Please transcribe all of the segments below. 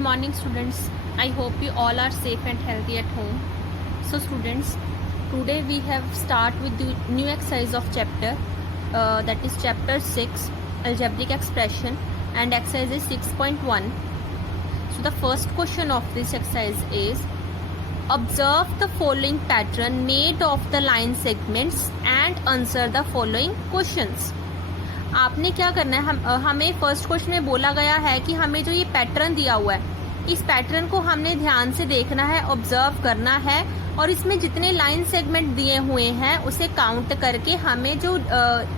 morning students. I hope you all are safe and healthy at home. So students, today we have start with the new exercise of chapter that is chapter 6 algebraic expression, and exercise is 6.1. So the first question of this exercise is observe the following pattern made of the line segments and answer the following questions. आपने क्या करना है, हमें first question में बोला गया है कि हमें जो ये पैटर्न दिया हुआ है इस पैटर्न को हमने ध्यान से देखना है, ऑब्जर्व करना है और इसमें जितने लाइन सेगमेंट दिए हुए हैं उसे काउंट करके हमें जो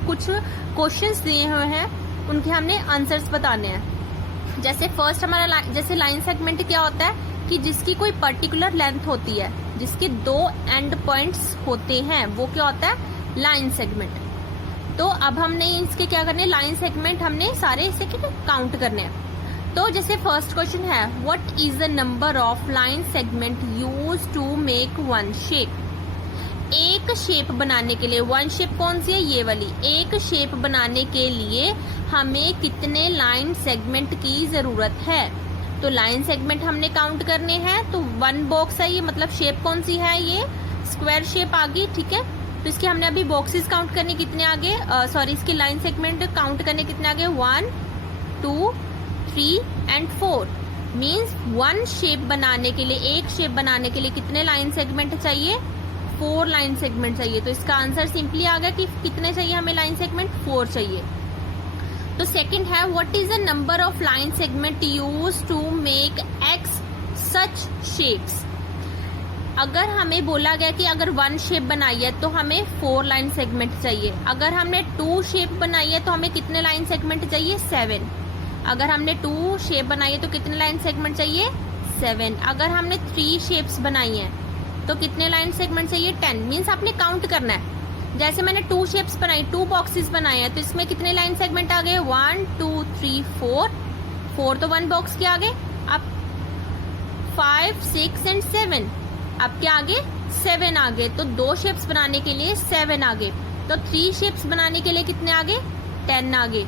कुछ क्वेश्चंस दिए हुए हैं उनके हमने आंसर्स बताने हैं। जैसे फर्स्ट हमारा जैसे लाइन सेगमेंट क्या होता है कि जिसकी कोई पर्टिकुलर लेंथ होती है, जिसके दो एंड पॉइंट्स होते हैं, वो क्या होता है लाइन सेगमेंट। तो अब हमने इसके क्या करने, लाइन सेगमेंट हमने सारे इसे काउंट करने हैं। तो जैसे फर्स्ट क्वेश्चन है what is the number of line segment use to make one shape. एक शेप बनाने के लिए, वन शेप कौन सी है, ये वाली, एक शेप बनाने के लिए हमें कितने लाइन सेगमेंट की जरूरत है। तो लाइन सेगमेंट हमने काउंट करने हैं। तो वन बॉक्स है ये, मतलब शेप कौन सी है, ये स्क्वायर शेप आ गई, ठीक है। तो इसके हमने अभी बॉक्सेस काउंट करने कितने आगे, सॉरी इसके लाइन सेगमेंट काउंट करने कितने आगे, 1 2 3 एंड 4। मीन्स वन शेप बनाने के लिए, एक शेप बनाने के लिए कितने लाइन सेगमेंट चाहिए, 4 लाइन सेगमेंट चाहिए। तो इसका आंसर सिंपली आ गया कि कितने चाहिए हमें लाइन सेगमेंट, 4 चाहिए। तो सेकंड है what is the number of line segment use to make X such shapes. अगर हमें बोला गया कि अगर वन शेप बनाई है तो हमें 4 लाइन सेगमेंट चाहिए। अगर हमने 2 शेप बनाई है तो हमें कितने लाइन सेगमेंट चाहिए, 7। अगर हमने 2 शेप बनाई है तो कितने लाइन सेगमेंट चाहिए, 7। अगर हमने 3 शेप्स बनाई हैं तो कितने लाइन सेगमेंट चाहिए, 10। मीन्स आपने काउंट करना है। जैसे मैंने 2 शेप्स बनाई, 2 बॉक्सेस बनाए हैं, तो इसमें कितने लाइन सेगमेंट आ गए, 1 2 3 4 तो 1 बॉक्स के आगे। अब 5 6 एंड 7, अब क्या आगे, 7 आगे। तो 2 शेप्स बनाने के लिए 7 आगे। तो 3 शेप्स बनाने के लिए कितने आगे, 10 आगे।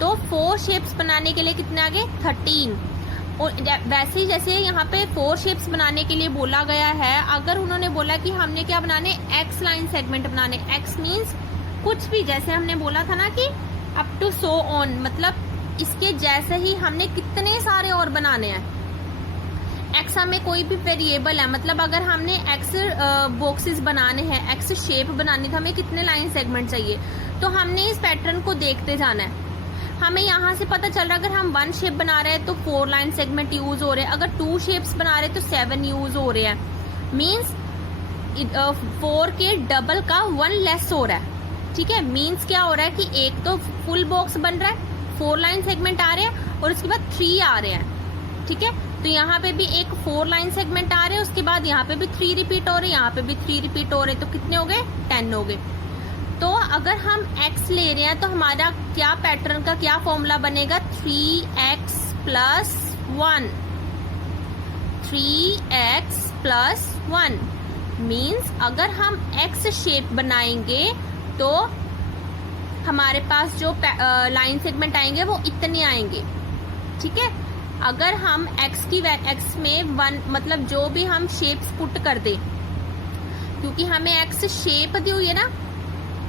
तो 4 शेप्स बनाने के लिए कितने आगे, 13। और वैसे ही जैसे यहाँ पे 4 शेप्स बनाने के लिए बोला गया है, अगर उन्होंने बोला कि हमने क्या बनाने, एक्स लाइन सेगमेंट बनाने। एक्स मीन्स कुछ भी, जैसे हमने बोला था ना कि अप टू सो ऑन, मतलब इसके जैसे ही हमने कितने सारे और बनाने हैं। एक्स हमें कोई भी वेरिएबल है, मतलब अगर हमने एक्स बॉक्सेस बनाने हैं, एक्स शेप बनानी, तो हमें कितने लाइन सेगमेंट चाहिए। तो हमने इस पैटर्न को देखते जाना है। हमें यहाँ से पता चल रहा है अगर हम 1 शेप बना रहे हैं तो 4 लाइन सेगमेंट यूज हो रहे हैं, अगर 2 शेप्स बना रहे हैं तो 7 यूज हो रहे हैं। मीन्स 4 के डबल का 1 लेस हो रहा है, ठीक है। मीन्स क्या हो रहा है कि एक तो फुल बॉक्स बन रहा है, 4 लाइन सेगमेंट आ रहे हैं और उसके बाद 3 आ रहे हैं, ठीक है। तो यहाँ पे भी एक 4 लाइन सेगमेंट आ रहे हैं, उसके बाद यहाँ पे भी 3 रिपीट हो रहे हैं, यहाँ पे भी 3 रिपीट हो रहे हैं। तो कितने हो गए, 10 हो गए। तो अगर हम x ले रहे हैं तो हमारा क्या पैटर्न का क्या फॉर्मूला बनेगा, 3x plus 1। 3x plus 1 means अगर हम x शेप बनाएंगे तो हमारे पास जो लाइन सेगमेंट आएंगे वो इतने आएंगे, ठीक है। अगर हम x में 1, मतलब जो भी हम शेप्स पुट कर दे, क्योंकि हमें x शेप दी हुई है ना,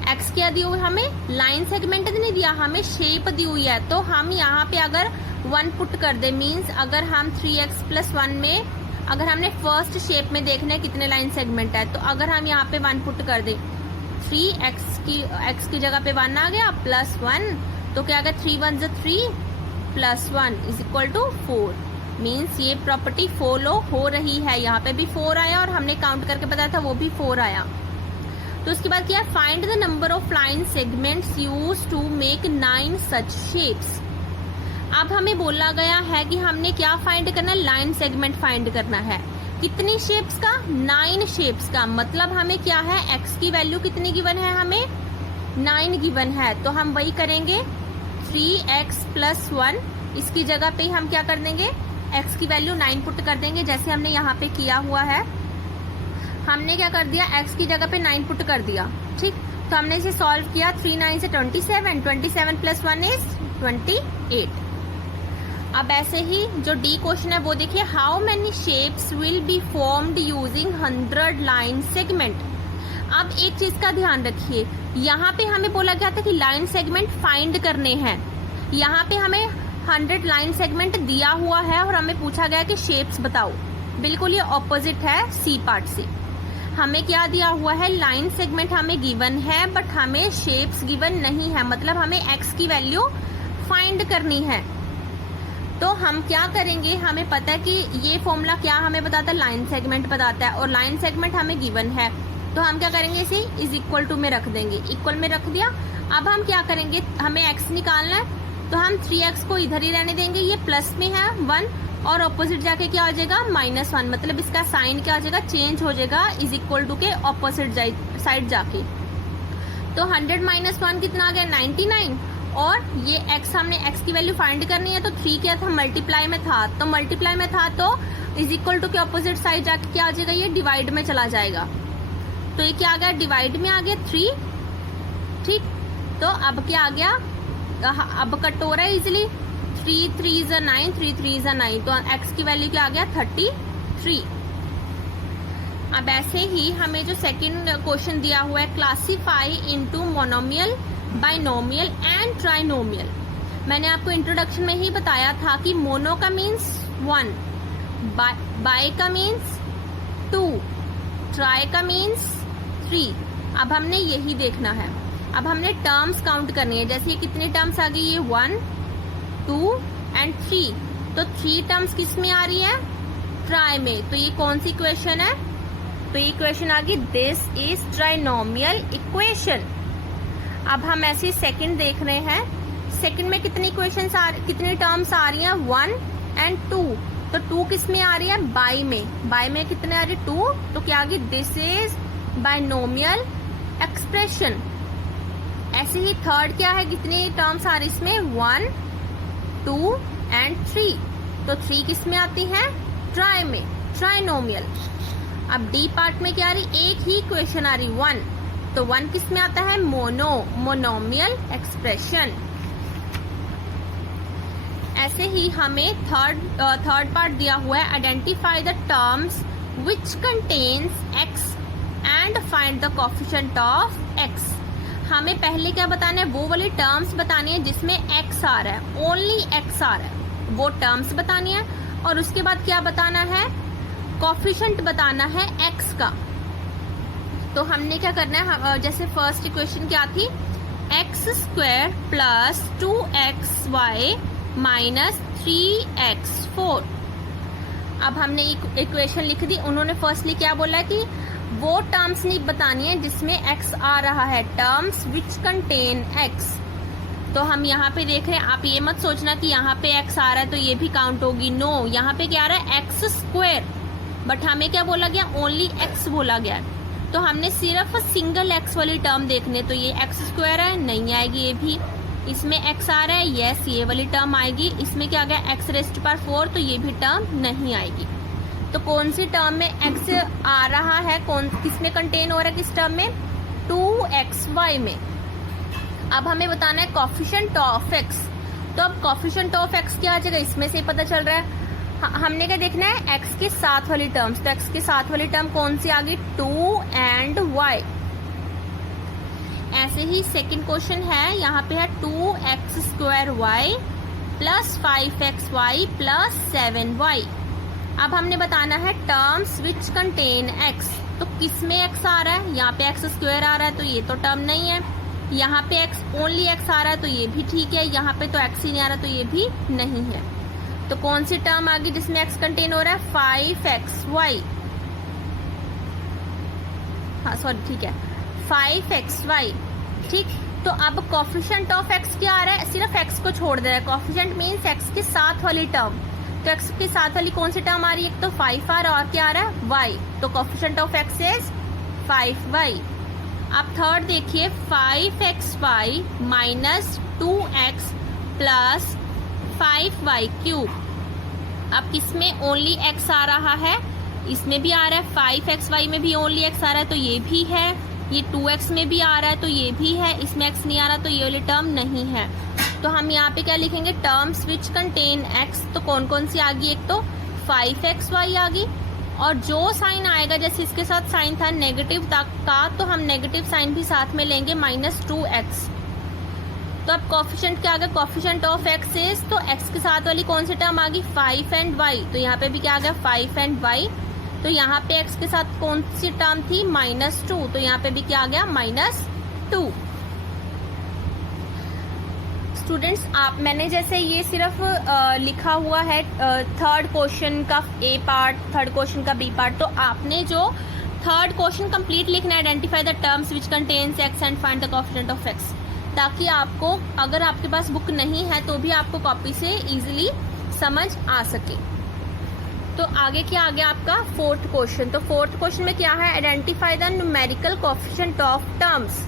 x क्या दी हुई, हमें लाइन सेगमेंट नहीं दिया, हमें शेप दी हुई है। तो हम यहाँ पे अगर 1 पुट कर दे, मीन्स अगर हम 3x प्लस 1 में, अगर हमने फर्स्ट शेप में देखना है कितने लाइन सेगमेंट है, तो अगर हम यहाँ पे 1 पुट कर दे, 3x की जगह पे 1 आ गया प्लस 1, तो क्या आ गया, 3 1 3 plus 1 is equal to 4। Means ये प्रॉपर्टी फॉलो हो रही है। यहाँ पे भी 4 आया और हमने काउंट करके बताया था वो भी 4 आया। तो उसके बाद क्या, find the number of line segments used to make 9 such shapes. अब हमें बोला गया है कि हमने क्या फाइंड करना है, लाइन सेगमेंट फाइंड करना है। कितनी शेप्स का, 9 शेप्स का। मतलब हमें क्या है, एक्स की वैल्यू कितनी गिवन है, हमें 9 गिवन है। तो हम वही करेंगे, 3x प्लस 1, इसकी जगह पे हम क्या कर देंगे, x की वैल्यू 9 पुट कर देंगे, जैसे हमने यहाँ पे किया हुआ है। हमने क्या कर दिया, x की जगह पे 9 पुट कर दिया, ठीक। तो हमने इसे सॉल्व किया, 3 9 से 27, 27 प्लस 1 इज 28। अब ऐसे ही जो डी क्वेश्चन है वो देखिए, how many shapes will be formed using 100 line segment. अब एक चीज का ध्यान रखिए, यहाँ पे हमें बोला गया था कि लाइन सेगमेंट फाइंड करने हैं। यहाँ पे हमें 100 लाइन सेगमेंट दिया हुआ है और हमें पूछा गया कि शेप्स बताओ। बिल्कुल ये ऑपोजिट है सी पार्ट से। हमें क्या दिया हुआ है, लाइन सेगमेंट हमें गिवन है बट हमें शेप्स गिवन नहीं है, मतलब हमें एक्स की वैल्यू फाइंड करनी है। तो हम क्या करेंगे, हमें पता है कि ये फॉर्मूला क्या हमें बताता है, लाइन सेगमेंट बताता है, और लाइन सेगमेंट हमें गिवन है। तो हम क्या करेंगे, इसे इज इक्वल टू में रख देंगे, इक्वल में रख दिया। अब हम क्या करेंगे, हमें x निकालना है तो हम 3x को इधर ही रहने देंगे, ये प्लस में है 1 और ऑपोजिट जाके क्या आ जाएगा -1, मतलब इसका साइन क्या आ जाएगा, चेंज हो जाएगा इज इक्वल टू के ऑपोजिट साइड जाके। तो 100 - 1 कितना आ गया 99, और ये x हमने x की वैल्यू फाइंड करनी है तो 3 क्या था, मल्टीप्लाई में था, तो मल्टीप्लाई में था तो इज इक्वल टू के ऑपोजिट साइड जाके क्या आ जाएगा, ये डिवाइड में चला जाएगा। तो ये क्या आ गया, डिवाइड में आ गया 3, ठीक। तो अब क्या आ गया, अब कट हो रहा है इजिली, 3 3 is 9, 3 3 is 9, तो x की वैल्यू क्या आ गया 33। अब ऐसे ही हमें जो सेकंड क्वेश्चन दिया हुआ है, classify into monomial, binomial and trinomial. मैंने आपको इंट्रोडक्शन में ही बताया था कि मोनो का मीन्स 1, बाई का मीन्स 2, ट्राई का मीन्स 3। अब हमने यही देखना है, अब हमने टर्म्स काउंट करनी है। जैसे कितनी टर्म्स आ गई, ये 1 2 एंड 3, तो 3 टर्म्स किस में आ रही है, ट्राई में। तो ये कौन सी इक्वेशन है, तो ये इक्वेशन आ गई, दिस इज ट्राइनोमियल इक्वेशन। अब हम ऐसे सेकंड देख रहे हैं, सेकंड में कितनी कितनी टर्म्स आ रही हैं, 1 एंड 2, तो 2 किस में आ रही है, बाई में। बाई में कितने आ रही है, 2, तो क्या आ गई, दिस इज बाइनोमियल एक्सप्रेशन। ऐसे ही थर्ड क्या है, कितनी टर्म्स आ रही इसमें, 1 2 एंड 3, तो 3 किस में आती है, ट्राई में, ट्राइनोमियल। अब डी पार्ट में क्या आ रही, एक ही इक्वेशन आ रही 1, तो 1 किस में आता है, मोनोमियल एक्सप्रेशन। ऐसे ही हमें थर्ड पार्ट दिया हुआ है, identify the terms which contains x and find the coefficient of x। हमें पहले क्या बताना है, वो वाली टर्म्स बतानी है जिसमें x आ रहा है, ओनली x आ रहा है, वो टर्म्स बतानी है। और उसके बाद क्या बताना है, कोफिशिएंट बताना है x का। तो हमने क्या करना है, जैसे फर्स्ट इक्वेशन क्या थी, x² plus 2xy minus 3x4। अब हमने इक्वेशन लिख दी। उन्होंने फर्स्टली क्या बोला कि वो टर्म्स नहीं बतानी है जिसमें x आ रहा है, टर्म्स विच कंटेन x। तो हम यहाँ पे देख रहे हैं, आप ये मत सोचना कि यहाँ पे x आ रहा है तो ये भी काउंट होगी, नो, यहाँ पे क्या आ रहा है, x², बट हमें क्या बोला गया, ओनली x बोला गया। तो हमने सिर्फ सिंगल x वाली टर्म देखने, तो ये x² है, नहीं आएगी ये भी। इसमें x आ रहा है, यस, ये वाली टर्म आएगी। इसमें क्या आ गया, x⁴, तो ये भी टर्म नहीं आएगी। तो कौन सी टर्म में x आ रहा है, किस में कंटेन हो रहा है, किस टर्म में, 2xy में। अब हमें बताना है कोफिशिएंट ऑफ x। तो अब कोफिशिएंट ऑफ x क्या आ जाएगा, इसमें से पता चल रहा है। हमने क्या देखना है, x के साथ वाली टर्म्स। तो x के साथ वाली टर्म कौन सी आ गई, 2 एंड y। ऐसे ही सेकंड क्वेश्चन है, यहाँ पे है 2x² plus 5xy plus 7y। अब हमने बताना है टर्म्स विच कंटेन x। तो किस में x आ रहा है, यहाँ पे x² आ रहा है तो ये तो टर्म नहीं है। यहाँ पे ओनली x आ रहा है तो ये भी ठीक है। यहाँ पे तो x ही नहीं आ रहा तो ये भी नहीं है। तो कौन सी टर्म आ गई जिसमें x कंटेन हो रहा है, 5xy, हाँ सॉरी ठीक है 5xy, ठीक। तो अब कोफिशिएंट ऑफ x क्या आ रहा है, सिर्फ x को छोड़ दे रहा है। कोफिशिएंट मीन्स x के साथ वाली टर्म। तो x के साथ वाली कौन सी टर्म आ रही है, एक तो 5 आ रहा है और क्या आ रहा है, y। तो coefficient of x is 5y। अब थर्ड देखिए, 5xy minus 2x plus 5y³। अब किसमें ओनली x आ रहा है, इसमें भी आ रहा है, 5xy में भी ओनली x आ रहा है तो ये भी है। ये 2x में भी आ रहा है तो ये भी है, इसमें x नहीं आ रहा तो ये वाली टर्म नहीं है। तो हम यहाँ पे क्या लिखेंगे, टर्म्स विच कंटेन x। तो कौन कौन सी आ गई, एक तो 5xy आ गई, और जो साइन आएगा जैसे इसके साथ साइन था नेगेटिव तक का, तो हम नेगेटिव साइन भी साथ में लेंगे -2x। तो अब कोफिशिएंट क्या आ गया, कोफिशिएंट ऑफ x इज, तो x के साथ वाली कौन सी टर्म आ गई 5 एंड y, तो यहाँ पे भी क्या आ गया 5 एंड y। तो यहाँ पे x के साथ कौन सी टर्म थी -2, तो यहाँ पे भी क्या आ गया -2। स्टूडेंट्स मैंने जैसे ये सिर्फ लिखा हुआ है थर्ड क्वेश्चन का ए पार्ट, थर्ड क्वेश्चन का बी पार्ट, तो आपने जो थर्ड क्वेश्चन कंप्लीट लिखना है, identify the terms which contains x and find the coefficient of x, ताकि आपको अगर आपके पास बुक नहीं है तो भी आपको कॉपी से इजीली समझ आ सके। तो आगे क्या आ गया आपका फोर्थ क्वेश्चन। तो फोर्थ क्वेश्चन में क्या है, identify the numerical coefficient of terms.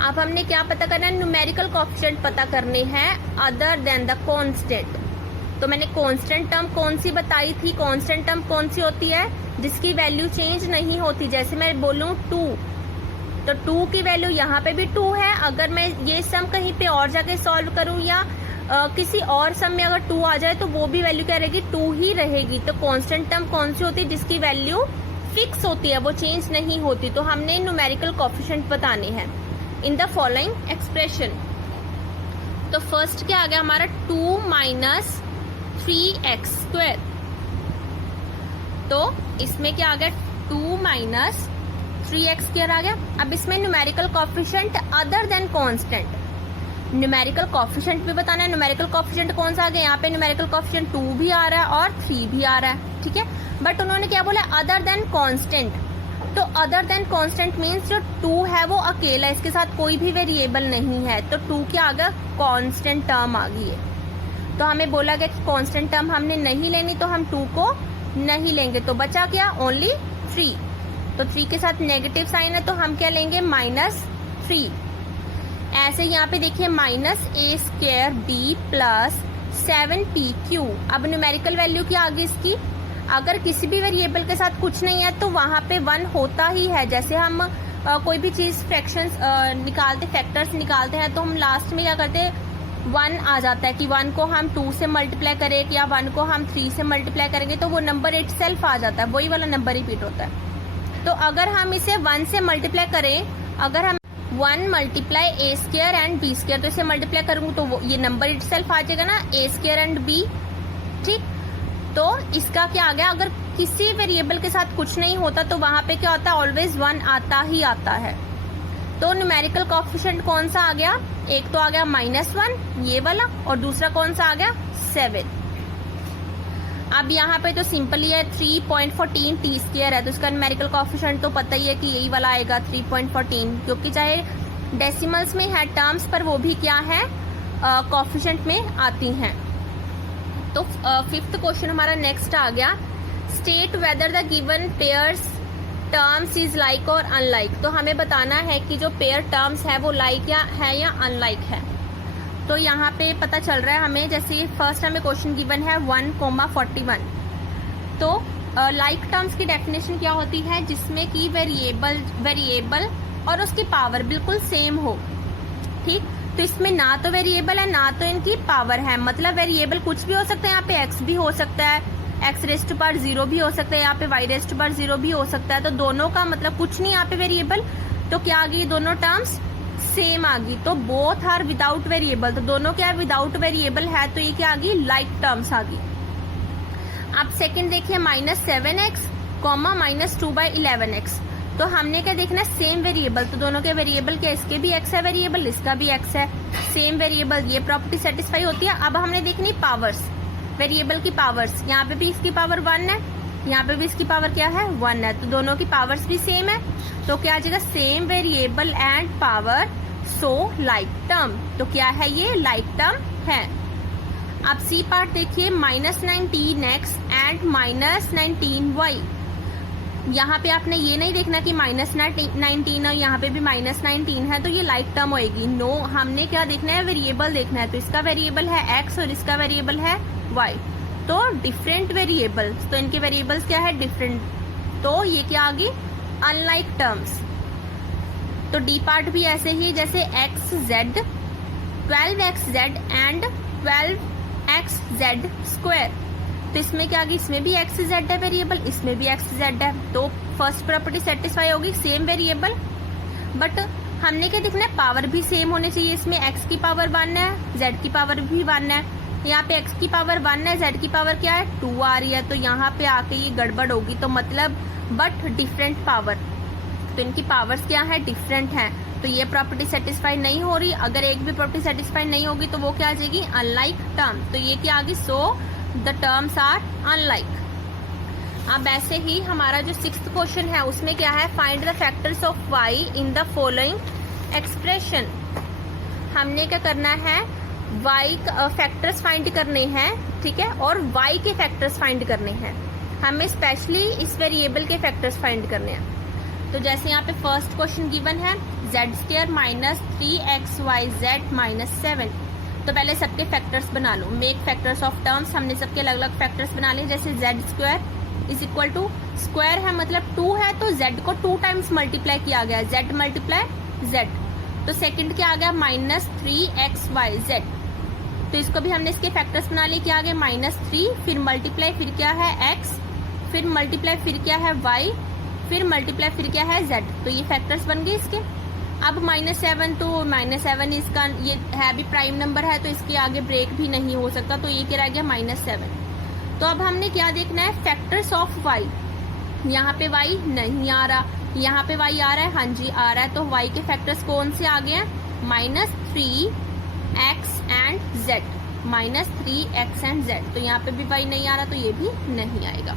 अब हमने क्या पता करना है, न्यूमेरिकल कोफिशिएंट पता करने हैं अदर देन द कांस्टेंट। तो मैंने कांस्टेंट टर्म कौन सी बताई थी, कांस्टेंट टर्म कौन सी होती है जिसकी वैल्यू चेंज नहीं होती। जैसे मैं बोलूं 2, तो 2 की वैल्यू यहाँ पे भी 2 है, अगर मैं ये सम कहीं पे और जाके सॉल्व करूँ या किसी और सम में अगर 2 आ जाए तो वो भी वैल्यू क्या रहेगी 2 ही रहेगी। तो कांस्टेंट टर्म कौन सी होती है जिसकी वैल्यू फिक्स होती है, वो चेंज नहीं होती। तो हमने न्यूमेरिकल कोफिशिएंट बताने हैं इन द फॉलोइंग एक्सप्रेशन। तो फर्स्ट क्या आ गया हमारा 2 - 3x²। तो इसमें क्या आ गया 2 - 3x² आ गया। अब इसमें numerical coefficient other than constant, numerical coefficient भी बताना है। न्यूमेरिकल कोफिशिएंट कौन सा आ गया, यहाँ पे न्यूमेरिकल कोफिशिएंट 2 भी आ रहा है और 3 भी आ रहा है, ठीक है। बट उन्होंने क्या बोला, अदर देन कांस्टेंट। तो अदर देन कांस्टेंट मीन्स जो 2 है वो अकेला है, इसके साथ कोई भी वेरिएबल नहीं है। तो 2 क्या आ गया, कांस्टेंट टर्म आ गई है। तो हमें बोला गया कि कांस्टेंट टर्म हमने नहीं लेनी, तो हम 2 को नहीं लेंगे। तो बचा क्या, ओनली 3। तो 3 के साथ नेगेटिव साइन है तो हम क्या लेंगे -3। ऐसे यहाँ पे देखिए -a² b + 7pq। अब न्यूमेरिकल वैल्यू क्या आ गई इसकी, अगर किसी भी वेरिएबल के साथ कुछ नहीं है तो वहां पे 1 होता ही है। जैसे हम कोई भी चीज फ्रैक्शंस निकालते, फैक्टर्स निकालते हैं, तो हम लास्ट में क्या करते हैं 1 आ जाता है कि 1 को हम 2 से मल्टीप्लाई करें या 1 को हम 3 से मल्टीप्लाई करेंगे तो वो नंबर इटसेल्फ आ जाता है, वही वाला नंबर रिपीट होता है। तो अगर हम इसे 1 से मल्टीप्लाई करें, अगर हम 1 × a² एंड b², तो इसे मल्टीप्लाई करूंगी तो ये नंबर इटसेल्फ आ जाएगा ना, a² एंड b, ठीक। तो इसका क्या आ गया, अगर किसी वेरिएबल के साथ कुछ नहीं होता तो वहां पे क्या होता है, ऑलवेज 1 आता ही आता है। तो न्यूमेरिकल कोफिशिएंट कौन सा आ गया, एक तो आ गया -1 ये वाला, और दूसरा कौन सा आ गया 7। अब यहाँ पे तो सिंपल ही है 3.14 t² है, तो इसका न्यूमेरिकल कोफिशिएंट तो पता ही है कि यही वाला आएगा 3.14, क्योंकि चाहे डेसिमल्स में है टर्म्स पर वो भी क्या है कोफिशिएंट में आती हैं। तो फिफ्थ क्वेश्चन हमारा नेक्स्ट आ गया, state whether the given pairs terms is like और अनलाइक। तो हमें बताना है कि जो पेयर टर्म्स है वो लाइक या अनलाइक है। तो यहाँ पे पता चल रहा है हमें, जैसे फर्स्ट हमें क्वेश्चन गिवन है 1,41। तो लाइक टर्म्स की डेफिनेशन क्या होती है, जिसमें कि वेरिएबल और उसकी पावर बिल्कुल सेम हो, ठीक। तो इसमें ना तो वेरिएबल है ना तो इनकी पावर है, मतलब वेरिएबल कुछ भी हो सकता है, यहाँ पे x भी हो सकता है, x⁻0 भी हो सकता है, यहाँ पे y⁻0 भी हो सकता है। तो दोनों का मतलब कुछ नहीं यहाँ पे वेरिएबल, तो क्या आ गई, दोनों टर्म्स सेम आ गई। तो बोथ आर विदाउट वेरिएबल, तो दोनों क्या विदाउट वेरिएबल है, तो ये क्या आ गई, लाइक टर्म्स आ गई। अब सेकंड देखिए -7x, -2/11x। तो हमने क्या देखना है, सेम वेरिएबल, तो दोनों के वेरिएबल क्या, इसके भी x है वेरिएबल, इसका भी x है, सेम वेरिएबल, ये प्रॉपर्टी सेटिस्फाई होती है। अब हमने देखनी पावर्स, वेरिएबल की पावर्स, यहाँ पे भी इसकी पावर 1 है, यहाँ पे भी इसकी पावर क्या है 1 है, तो दोनों की पावर्स भी सेम है। तो क्या आ जाएगा, same variable and power so like term. तो क्या है, ये लाइक टर्म है। अब सी पार्ट देखिए -19x एंड -19y। यहाँ पे आपने ये नहीं देखना कि -19 और यहाँ पे भी -19 है तो ये लाइक टर्म होएगी, नो। हमने क्या देखना है, वेरिएबल देखना है। तो इसका वेरिएबल है x और इसका वेरिएबल है y, तो डिफरेंट वेरिएबल्स, तो इनके वेरिएबल्स क्या है, डिफरेंट। तो ये क्या आ गई, अनलाइक टर्म्स। तो डी पार्ट भी ऐसे ही जैसे x Z 12xz and 12xz square. तो इसमें क्या आ गई, इसमें भी एक्स जेड है वेरिएबल, इसमें भी एक्स जेड है, तो फर्स्ट प्रॉपर्टी सेटिस्फाई होगी, सेम वेरिएबल। बट हमने क्या देखना है, पावर भी सेम होने चाहिए। इसमें एक्स की पावर 1 है, जेड की पावर भी 1 है। यहाँ पे एक्स की पावर 1 है, जेड की पावर क्या है 2 आ रही है, तो यहाँ पे आके ये गड़बड़ होगी। तो मतलब बट डिफरेंट पावर, तो इनकी पावर्स क्या है, डिफरेंट है, तो ये प्रॉपर्टी सेटिस्फाई नहीं हो रही। अगर एक भी प्रॉपर्टी सेटिस्फाई नहीं होगी तो वो क्या आ जाएगी, अनलाइक टर्म। तो ये क्या आ गई, so the terms are unlike. अब ऐसे ही हमारा जो 6th क्वेश्चन है उसमें क्या है, find the factors of y in the following expression. हमने क्या करना है, y फैक्टर्स फाइंड करने हैं, ठीक है, और y के फैक्टर्स फाइंड करने हैं। हमें स्पेशली इस वेरिएबल के फैक्टर्स फाइंड करने हैं। तो जैसे यहाँ पे फर्स्ट क्वेश्चन गिवन है z² माइनस 3xyz माइनस 7। तो पहले सबके फैक्टर्स बना लो, मेक फैक्टर्स ऑफ टर्म्स। हमने सबके अलग अलग फैक्टर्स बना लिए, जैसे z² is equal to, square है मतलब 2 है, तो z को 2 टाइम्स मल्टीप्लाई किया गया, z मल्टीप्लाई z। तो सेकंड क्या आ गया, माइनस 3xyz। तो इसको भी हमने इसके फैक्टर्स बना लिए, क्या आ गया -3, फिर मल्टीप्लाई, फिर क्या है x, फिर मल्टीप्लाई, फिर क्या है y, फिर मल्टीप्लाई, फिर क्या है z। तो ये फैक्टर्स बन गए इसके। अब -7, तो -7 इसका ये है भी प्राइम नंबर है, तो इसके आगे ब्रेक भी नहीं हो सकता, तो ये क्या रह गया -7। तो अब हमने क्या देखना है, फैक्टर्स ऑफ y। यहाँ पे y नहीं आ रहा, यहाँ पे y आ रहा है, हाँ जी आ रहा है। तो y के फैक्टर्स कौन से आ गए हैं, -3x and z, -3x and z। तो यहाँ पे भी y नहीं आ रहा, तो ये भी नहीं आएगा।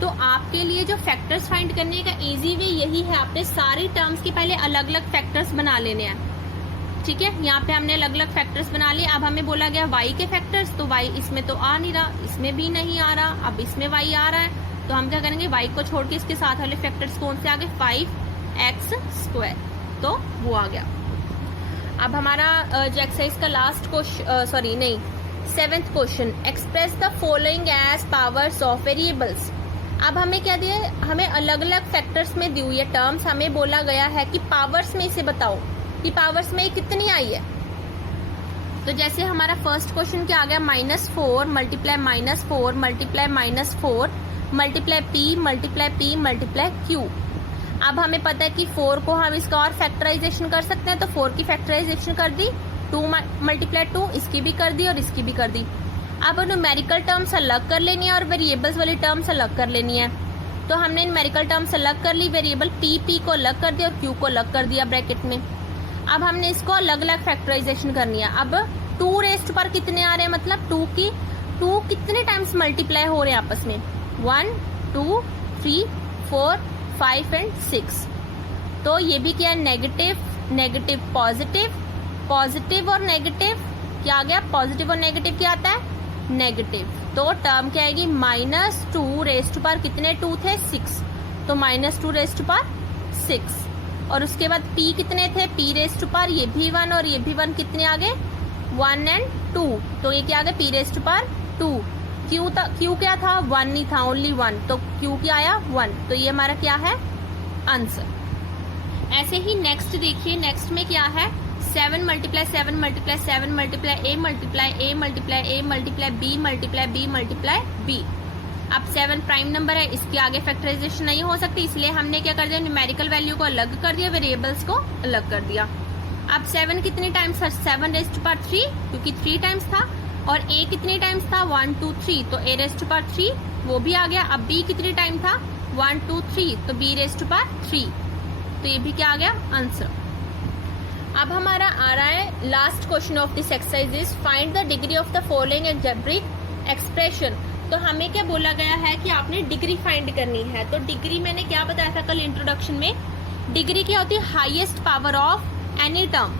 तो आपके लिए जो फैक्टर्स फाइंड करने का इजी वे यही है, आपने सारी टर्म्स के पहले अलग अलग फैक्टर्स बना लेने हैं, ठीक है। यहाँ पे हमने अलग अलग फैक्टर्स बना लिए। अब हमें बोला गया y के फैक्टर्स, तो y इसमें तो आ नहीं रहा, इसमें भी नहीं आ रहा, अब इसमें y आ रहा है, तो हम क्या करेंगे, y को छोड़ के इसके साथ वाले फैक्टर्स कौन से आ गए, 5x², तो वो आ गया। अब हमारा जो एक्सरसाइज का लास्ट क्वेश्चन, सॉरी नहीं, 7th question, express the following as powers of variables. अब हमें क्या दिया है, हमें अलग अलग फैक्टर्स में दी हुई है टर्म्स, हमें बोला गया है कि पावर्स में इसे बताओ कि पावर्स में कितनी आई है। तो जैसे हमारा फर्स्ट क्वेश्चन क्या आ गया, -4 multiply -4 multiply -4 multiply p multiply p multiply q। अब हमें पता है कि 4 को हम इसका और फैक्टराइजेशन कर सकते हैं, तो 4 की फैक्टराइजेशन कर दी, 2 मल्टीप्लाई 2 इसकी भी कर दी और इसकी भी कर दी। अब न्यूमेरिकल टर्म्स अलग कर लेनी है और वेरिएबल्स वाली टर्म्स अलग कर लेनी है। तो हमने न्यूमेरिकल टर्म्स अलग कर ली, वेरिएबल p को अलग कर दिया और q को अलग कर दिया ब्रैकेट में। अब हमने इसको अलग अलग फैक्टराइजेशन करनी है। अब 2 रेस्ट पर कितने आ रहे हैं, मतलब 2 कितने टाइम्स मल्टीप्लाई हो रहे हैं आपस में, 1 2 3 4 5 एंड 6। तो ये भी क्या है, नेगेटिव नेगेटिव पॉजिटिव, पॉजिटिव और नेगेटिव, क्या आ गया, पॉजिटिव और नेगेटिव क्या आता है, नेगेटिव। तो टर्म क्या आएगी, -2 रेस्ट पर कितने 2 थे, 6, तो -2 रेस्ट पर 6। और उसके बाद p कितने थे, p रेस्ट पर ये भी 1 और ये भी 1, कितने आ गए 1 एंड 2, तो ये क्या आ गया p रेस्ट पर 2। q क्या था, 1 नहीं था, ओनली 1, तो q क्या आया 1, तो ये हमारा क्या है आंसर। ऐसे ही नेक्स्ट देखिए, नेक्स्ट में क्या है, 7 multiply 7 multiply 7 multiply a multiply a multiply a multiply b multiply b multiply b। अब 7 प्राइम नंबर है, इसके आगे फैक्टराइजेशन नहीं हो सकती, इसलिए हमने क्या कर दिया, न्यूमेरिकल वैल्यू को अलग कर दिया, वेरिएबल्स को अलग कर दिया। अब 7 कितने टाइम्स था, 7 रेस्ट पर 3, क्योंकि 3 टाइम्स था, और a कितने टाइम्स था, 1 2 3, तो a रेस्ट पर 3 वो भी आ गया। अब b कितने टाइम था, 1 2 3, तो b रेस्ट पर 3, तो ये भी क्या आ गया आंसर। अब हमारा आ रहा है last question of this exercise is find the degree of the following algebraic expression. तो हमें क्या बोला गया है कि आपने डिग्री फाइंड करनी है। तो डिग्री मैंने क्या बताया था कल इंट्रोडक्शन में, डिग्री क्या होती है, highest power of any term.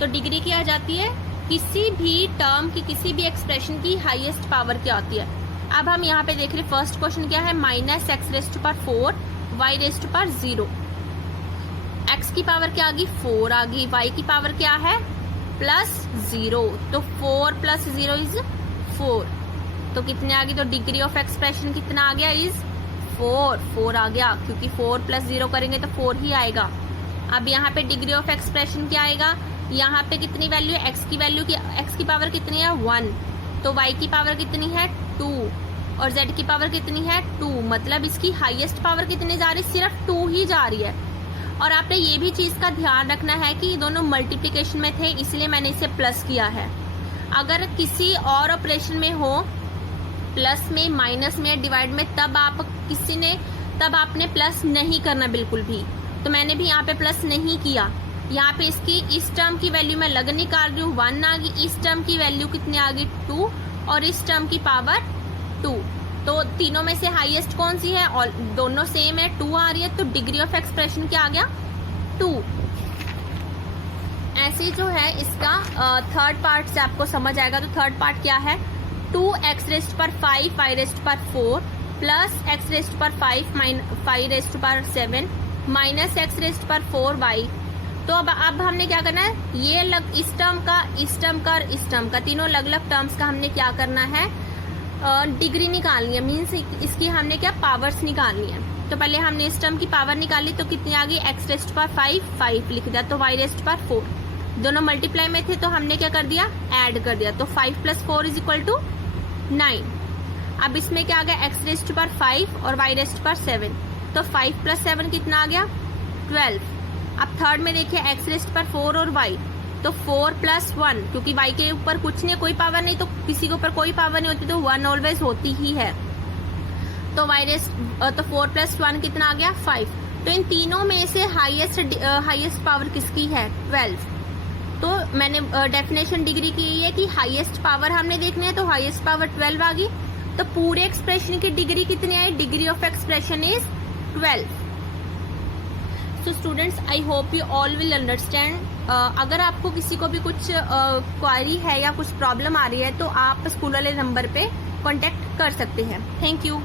तो डिग्री क्या आ जाती है, किसी भी टर्म की, किसी भी एक्सप्रेशन की हाईएस्ट पावर क्या होती है। अब हम यहाँ पे देख रहे फर्स्ट क्वेश्चन क्या है, -x⁴ y 0। x की पावर क्या आ गई, 4 आ गई, y की पावर क्या है +0, तो 4 + 0 इज 4, तो कितने आ गई, तो डिग्री ऑफ एक्सप्रेशन कितना आ गया, इज 4 आ गया, क्योंकि 4 + 0 करेंगे तो 4 ही आएगा। अब यहाँ पे डिग्री ऑफ एक्सप्रेशन क्या आएगा, यहाँ पे कितनी वैल्यू है, एक्स की वैल्यू की, एक्स की पावर कितनी है 1, तो वाई की पावर कितनी है 2 और जेड की पावर कितनी है 2, मतलब इसकी हाईएस्ट पावर कितनी जा रही है, सिर्फ 2 ही जा रही है। और आपने ये भी चीज का ध्यान रखना है कि ये दोनों मल्टीप्लिकेशन में थे, इसलिए मैंने इसे प्लस किया है। अगर किसी और ऑपरेशन में हो, प्लस में, माइनस में, डिवाइड में, तब आपने प्लस नहीं करना बिल्कुल भी। तो मैंने भी यहाँ पे प्लस नहीं किया। यहाँ पे इसकी इस टर्म की वैल्यू मैं लग निकाल रही हूँ, 1 आ गई, इस टर्म की वैल्यू कितनी आ गई 2 और इस टर्म की पावर 2। तो तीनों में से हाईएस्ट कौन सी है, और दोनों सेम है, 2 आ रही है, तो डिग्री ऑफ एक्सप्रेशन क्या आ गया 2। ऐसी जो है इसका थर्ड पार्ट से आपको समझ आएगा। तो थर्ड पार्ट क्या है, 2x रेस्ट पर 5 y रेस्ट पर 4 प्लस x रेस्ट पर 5 5 रेस्ट पर 7 माइनस x रेस्ट पर 4y। तो अब हमने क्या करना है, ये इस टर्म का, इस टर्म का और इस टर्म का, तीनों अलग अलग टर्म्स का हमने क्या करना है, डिग्री निकालनी है, मीन्स इसकी हमने क्या पावर्स निकालनी है। तो पहले हमने इस टर्म की पावर निकाली, तो कितनी आ गई, x रेस्ट पर 5 लिख दिया, तो y रेस्ट पर 4, दोनों मल्टीप्लाई में थे तो हमने क्या कर दिया, ऐड कर दिया, तो 5 + 4 = 9। अब इसमें क्या आ गया, x रेस्ट पर 5 और y रेस्ट पर 7, तो 5 + 7 कितना आ गया 12। अब थर्ड में देखिए x रेस्ट पर 4 और y, तो 4 + 1, क्योंकि y के ऊपर कुछ नहीं, कोई पावर नहीं, तो किसी के ऊपर कोई पावर नहीं होती, तो 1 ऑलवेज होती ही है। तो तो 4 + 1 कितना आ गया 5। तो इन तीनों में से हाईएस्ट पावर किसकी है 12। तो मैंने डेफिनेशन डिग्री की है कि हाईएस्ट पावर हमने देखनी है, तो हाईएस्ट पावर 12 आ गई। तो पूरे एक्सप्रेशन की डिग्री कितनी आई, degree of expression is 12। So students, I hope you all will understand. अगर आपको किसी को भी कुछ क्वारी है या कुछ प्रॉब्लम आ रही है, तो आप स्कूल वाले नंबर पे कांटेक्ट कर सकते हैं। Thank you.